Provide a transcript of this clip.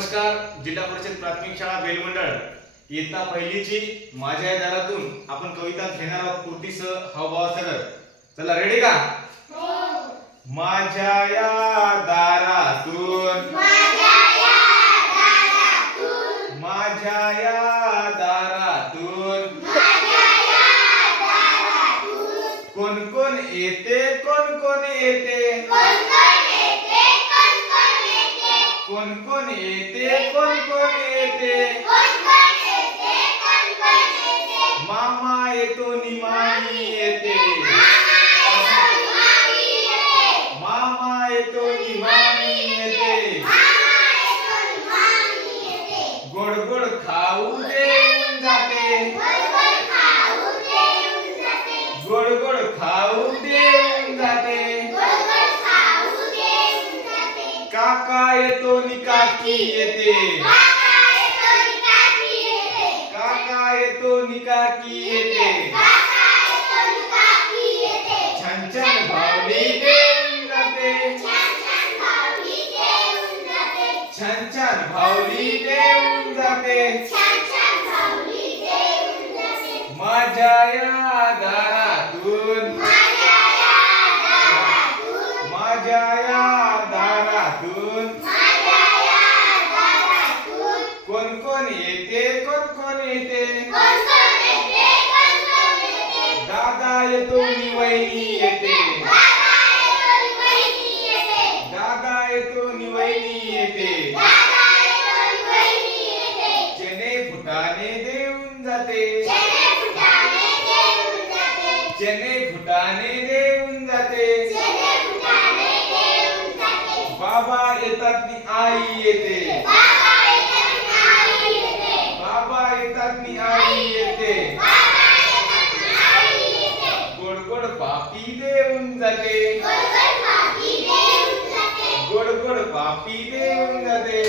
नमस्कार. जिल्हा परिषद प्राथमिक शाळा बेलमंडळ इयत्ता पहिलीची माझ्या या दारातून आपण कविता घेणार आहोत कृतीसह हावभावासह. चला रेडी का? माझ्या या दारातून माझ्या या दारातून कोण कोण येते कोण कोण येते कोण कोण येते कोण कोण येते मामा येतो नि मामी येते मामा येतो नि मामी येते गोड गोड खाऊ देऊन जाते गोड गोड खाऊ देऊन जाते काका येतो नि काकी येते काका येतो नि काकी येते छान छान भावली देऊन जाते छान छान भावली देऊन जाते माझ्या या दारातून माझ्या या दारातून कोण कोण येते कोण कोण येते दादा येतो नि वहिनी येते दादा येतो नि वहिनी येते चणे फुटाणे देऊन जाते चणे फुटाणे देऊन जाते बाबा येतात नि आई येते बाबा येतात नि आई येते गोड गोड पापी देऊन जाते गोड गोड पापी देऊन जाते.